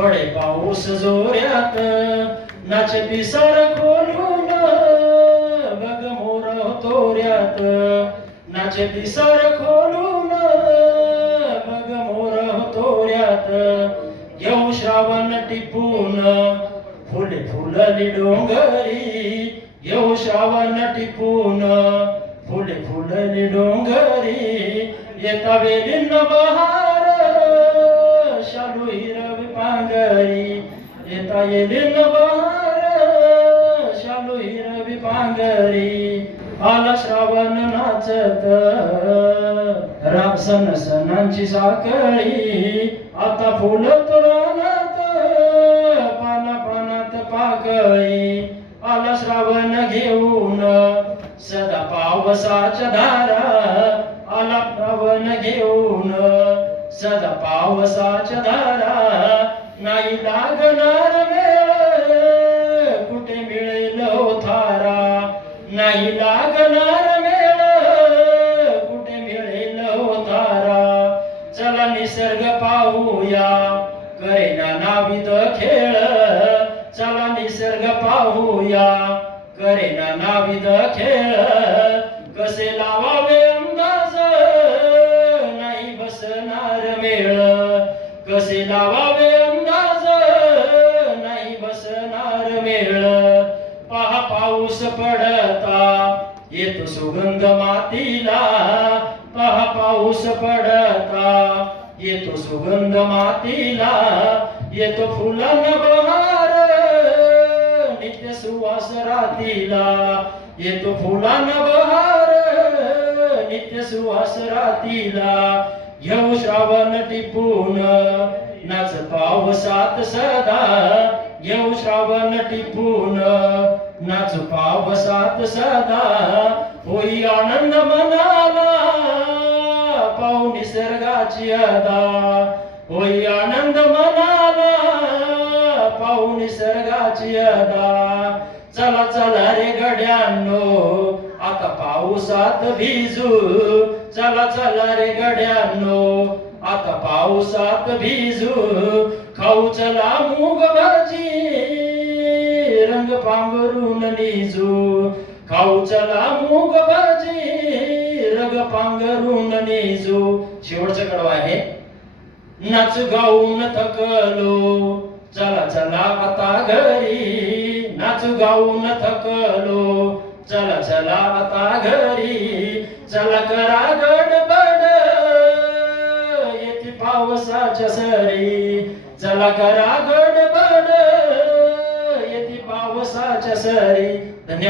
पडे पाऊस जोऱ्यात. नाचे पिसाळ खोलून. बघ मोर तोऱ्यात. नाचे पिसाळ खोलून. बघ मोर तोऱ्यात. येऊ श्रावण टिपून. फुले फुलली डोंगरी. येऊ श्रावण टिपून. फुले फुलली डोंगरी. येता वेलीन बहार. येता येईल शालू हिरवी पांगरी आला श्रावण नाचत. रापसन सणांची साखळी आता फुल तोरणात पाना पानात पाकळी. आला श्रावण घेऊन सदा पावसाच्या धारा. आला श्रावण घेऊन सदा पावसाच्या धारा. नाही लागणार मेळ कुठे मिळेल हो थारा? नाही लागणार मेळ कुठे मिळेल हो थारा? चला निसर्ग पाहूया करेना नाविद खेळ. चला निसर्ग पाहूया करेना नाविद खेळ. कसे लावावे अंदाज? नाही बसणार मेळ. कसे लावा मेळ पहा पाऊस पडता. येतो सुगंध मातीला पहा पाऊस पडता. येतो सुगंध मातीला येतो फुलांना बहार नित्य सुवास रातीला. येतो फुलांना बहार नित्य सुवास रातीला. घेऊ श्रावण टिपून नाच पावसात सदा. घेऊ श्रावण टिपून. नाच पावसात सदा होई आनंद मनाला. पाहू निसर्गाची अदा. होई आनंद मनाला. पाहू निसर्गाची अदा. चला चला रे गड्यांनो. आता पावसात भिजू. चला चला रे गड्यांनो. आता पावसात भिजू. खाऊ चला मूग भाजी रंग पांघरून निजू. खाऊ चला मूग भाजी रंग पांघरून निजू. शेवटचं कडवं आहे. नाच गाऊन थकलो. चला चला आता घरी. नाच गाऊन थकलो. चला चला आता घरी. चला करा गडबड. येते पावसाच्या सरी. चला करा गडबड. येथे पावसाच्या सरी. धन्यवाद.